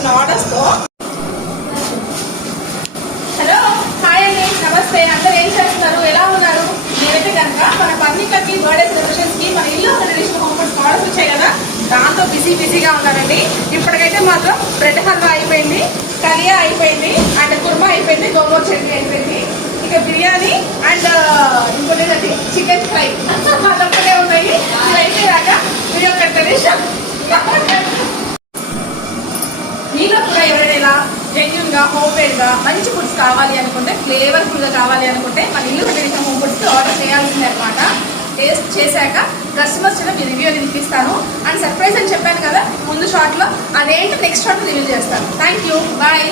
వచ్చిన ఆర్డర్స్తో. Hello, hi అండి, నమస్తే. అందరూ ఏం చేస్తున్నారు, ఎలా ఉన్నారు? నేనైతే కనుక మన పర్ణికకి బర్త్డే సెలబ్రేషన్స్కి మన ఇల్లు ట్రెడిషనల్ హోమ్ ఫుడ్స్ ఆర్డర్స్ వచ్చాయి కదా, దాంతో బిజీగా ఉన్నానండి. ఇప్పటికైతే మాత్రం బ్రెడ్ హల్వా అయిపోయింది, కలియా అయిపోయింది, అండ్ కుర్మా అయిపోయింది, గోంగూర చట్నీ అయిపోయింది, ఇక బిర్యానీ అండ్ ఇంకోటి చికెన్ ఫ్రై అదొక్కటే ఉన్నాయి. ఇవైతే దాకా మీ యొక్క ట్రెడిషన్. మీలో కూడా ఎవరైనా ఇలా జెన్యూన్ గా హోమ్ మేడ్ గా మంచి ఫుడ్స్ కావాలి అనుకుంటే, ఫ్లేవర్ఫుల్ గా కావాలి అనుకుంటే మన ఇల్లు ట్రెడిషనల్ హోమ్ ఫుడ్స్ ఆర్డర్ చేయాల్సిందే అనమాట. టేస్ట్ చేశాక కస్టమర్స్ మీ రివ్యూ అనేది ఇప్పిస్తాను. అండ్ సర్ప్రైజ్ అని చెప్పాను కదా ముందు షార్ట్ లో, అదేంటి నెక్స్ట్ షార్ట్ రివ్యూ చేస్తాను. Thank you, bye.